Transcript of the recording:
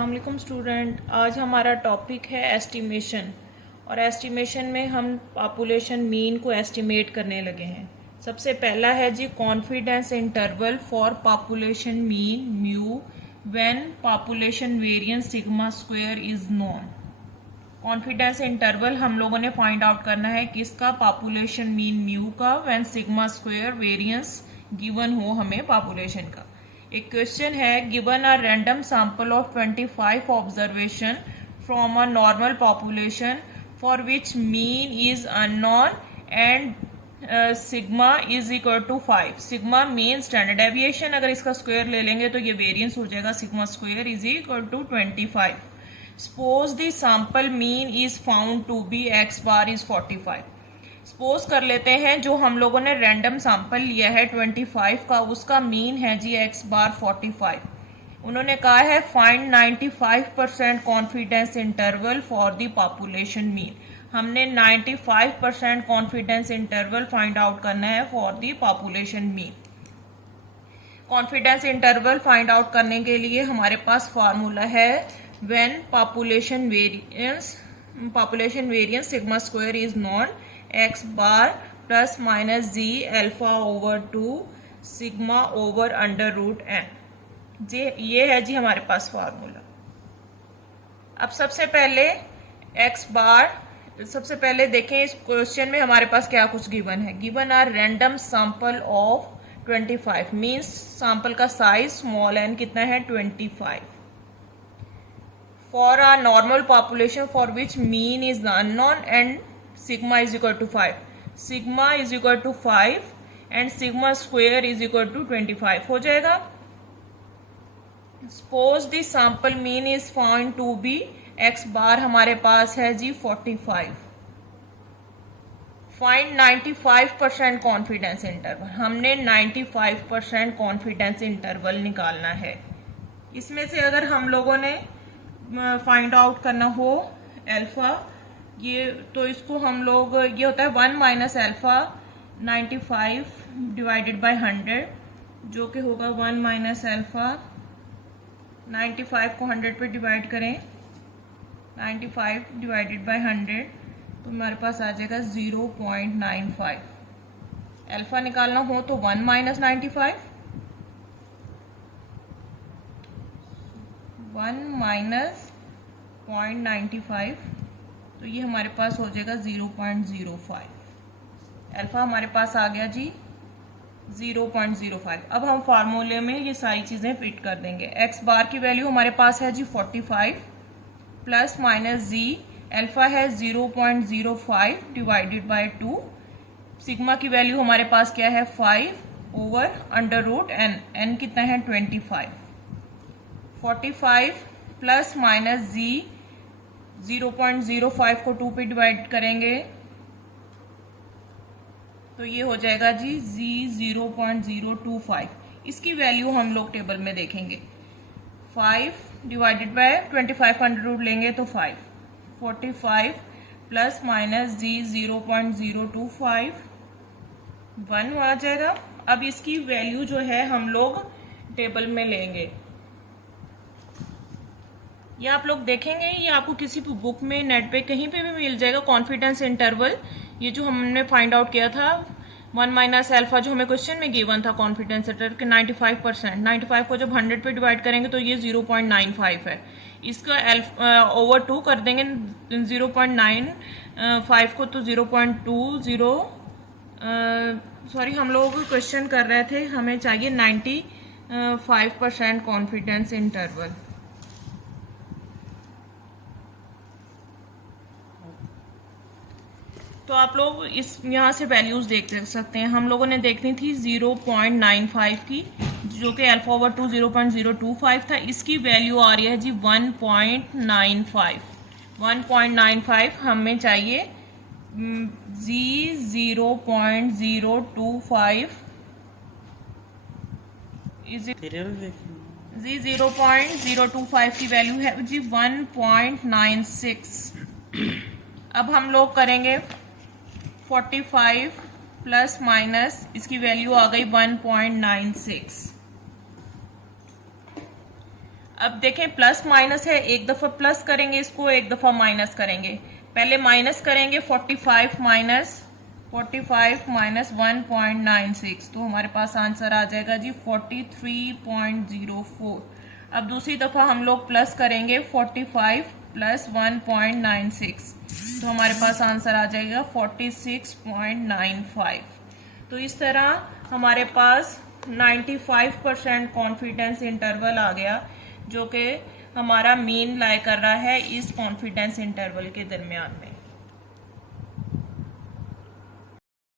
अस्सलाम स्टूडेंट, आज हमारा टॉपिक है एस्टिमेशन। और एस्टिमेशन में हम पॉपुलेशन मीन को एस्टिमेट करने लगे हैं। सबसे पहला है जी confidence interval for population mean mu when population variance sigma square is known. Confidence interval हम लोगों ने फाइंड आउट करना है किसका, पॉपुलेशन मीन म्यू का, when sigma square variance given हो हमें पॉपुलेशन का। एक क्वेश्चन है, given a random sample of 25 observation from a normal population for which mean is unknown and sigma is equal to 5। Sigma mean standard deviation, अगर इसका square ले लेंगे तो ये वेरिएंस हो जाएगा sigma square is equal to 25। Suppose the sample mean is found to be x bar is 45। Suppose कर लेते हैं जो हम लोगों ने रैंडम सैंपल लिया है 25 का, उसका मीन है जी एक्स बार 45। उन्होंने कहा है find 95% confidence interval for the population mean. हमने 95% कॉन्फिडेंस इंटरवल फाइंड आउट करना है for the population mean. Confidence interval find out करने के लिए हमारे पास फार्मूला है when population variance sigma square is known x bar plus minus z alpha over 2 sigma over under root n. ये है जी हमारे पास फार्मूला। अब सबसे पहले देखें इस क्वेश्चन में हमारे पास क्या कुछ गिवन है। Given are random sample of 25 means sample का साइज स्मॉल एन कितना है 25। For a normal population for which mean is unknown and sigma is equal to 5, sigma is equal to 5 and sigma square is equal to 25 हो जाएगा। Suppose the sample mean is found to be x बार हमारे पास है z 45। Find 95% confidence interval. हमने 95% confidence interval निकालना है। इसमें से अगर हम लोगों ने फाइंड आउट करना हो अल्फा, ये तो इसको हम लोग, ये होता है 1 माइनस अल्फा 95 डिवाइडेड बाय 100, जो कि होगा 1 माइनस अल्फा 95 को 100 पे डिवाइड करें, 95 डिवाइडेड बाय 100 तो हमारे पास आ जाएगा 0.95। अल्फा निकालना हो तो 1 माइनस 95, 1 माइनस 0.95 तो ये हमारे पास हो जाएगा 0.05। अल्फा हमारे पास आ गया जी 0.05। अब हम फार्मूले में ये सारी चीज़ें फिट कर देंगे। एक्स बार की वैल्यू हमारे पास है z 45 plus minus z alpha है 0.05 डिवाइडेड बाय 2, सिग्मा की वैल्यू हमारे पास क्या है 5 over under root n, n कितना है 25। 45 प्लस माइनस जी 0.05 को 2 पे डिवाइड करेंगे तो ये हो जाएगा जी 0.025। इसकी वैल्यू हम लोग टेबल में देखेंगे। 5 डिवाइडेड बाय 25 अंडर रूट लेंगे तो 5, 45 प्लस माइनस जी 0.025 1 आ जाएगा। अब इसकी वैल्यू जो है हम लोग टेबल में लेंगे। ये आप लोग देखेंगे, ये आपको किसी भी बुक में नेट पे कहीं पे भी मिल जाएगा। कॉन्फिडेंस इंटरवल ये जो हमने फाइंड आउट किया था 1 माइनस अल्फा, जो हमें क्वेश्चन में गिवन था कॉन्फिडेंस इंटरवल के 95%, 95 को जब 100 पे डिवाइड करेंगे तो ये 0.95 है। इसका ओवर 2 कर देंगे 0.95 को तो 0.20 सॉरी हम लोग क्वेश्चन कर रहे थे, हमें चाहिए 95% कॉन्फिडेंस इंटरवल। तो आप लोग इस यहाँ से वैल्यूज देख सकते हैं। हम लोगों ने देखनी थी 0.95 की, जो कि अल्फा ओवर 2 0.025 था। इसकी वैल्यू आ रही है जी 1.95। 1.95 हमें चाहिए जी 0.025 जी 0.025 की वैल्यू है जी 1.96। अब हम लोग करेंगे 45 प्लस माइनस इसकी वैल्यू आ गई 1.96। अब देखें प्लस माइनस है, एक दफा प्लस करेंगे इसको, एक दफा माइनस करेंगे। पहले माइनस करेंगे 45 माइनस 1.96, तो हमारे पास आंसर आ जाएगा जी 43.04। अब दूसरी दफा हम लोग प्लस करेंगे 45 प्लस 1.96, तो हमारे पास आंसर आ जाएगा 46.95। तो इस तरह हमारे पास 95% कॉन्फिडेंस इंटरवल आ गया, जो कि हमारा मीन लाई कर रहा है इस कॉन्फिडेंस इंटरवल के दरमियान में।